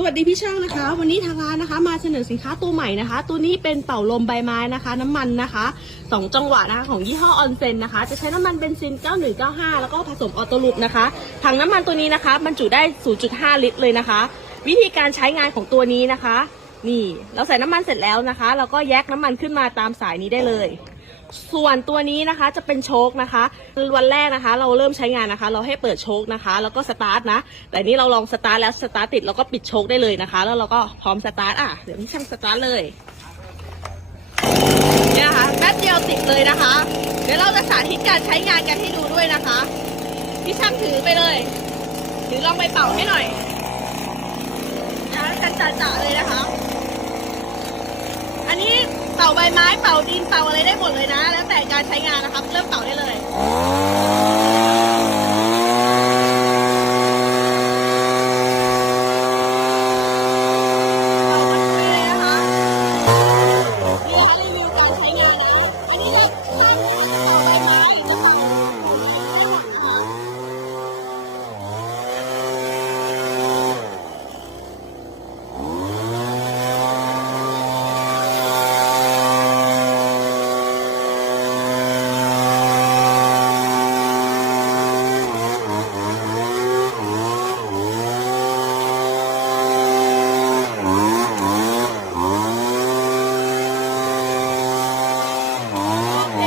สวัสดีพี่ช่างนะคะ วันนี้ทางร้านนะคะ มาเสนอสินค้าตัวใหม่นะคะ ตัวนี้เป็นเป่าลมใบไม้นะคะ น้ำมันนะคะสองจังหวะนะคะของยี่ห้อออนเซนนะคะ จะใช้น้ำมันเบนซิน 9195 แล้วก็ผสมออโตลูปนะคะถังน้ำมันตัวนี้นะคะบรรจุได้ 0.5 ลิตรเลยนะคะ วิธีการใช้งานของตัวนี้นะคะ นี่เราใส่น้ำมันเสร็จแล้วนะคะ เราก็แยกน้ำมันขึ้นมาตามสายนี้ได้เลย ส่วนตัวนี้นะคะจะเป็นโชคนะคะวันแรกนะคะ เราเริ่มใช้งานนะคะ เราให้เปิดโชคนะคะ แล้วก็สตาร์ทนะ แต่นี่เราลองสตาร์ทแล้วสตาร์ทติดเราก็ปิดโชคได้เลยนะคะ แล้วเราก็พร้อมสตาร์ทอะเดี๋ยวพี่ช่างสตาร์ทเลยเนี่ยนะคะแป๊บเดียวติดเลยนะคะ เดี๋ยวเราจะสาธิตการใช้งานกันให้ดูด้วยนะคะพี่ช่างถือไปเลยถือลองไปเป่าให้หน่อยนะกันจ่าเลยนะคะ อันนี้เป่าใบไม้เป่าดินเป่าอะไรได้หมดเลยนะ แล้วแต่การใช้งานนะครับเริ่มเป่าได้เลยเป่ามันไปเลยนะคะนี่นะคะรีวิวการใช้งานนะอันนี้เราถ้าเป่าใบไม้จะเป่าของไม้ได้หมดนะคะ โอ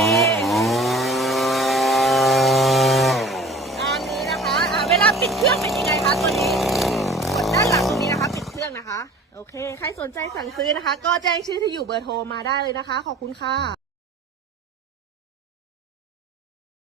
เคตามนี้นะคะอะ เครื่องเป็นยังไงคะตัวนี้กดด้านหลังตรงนี้นะคะปิดเครื่องนะคะ โอเค ใครสนใจสั่งซื้อนะคะ ก็แจ้งชื่อที่อยู่เบอร์โทรมาได้เลยนะคะ ขอบคุณค่ะ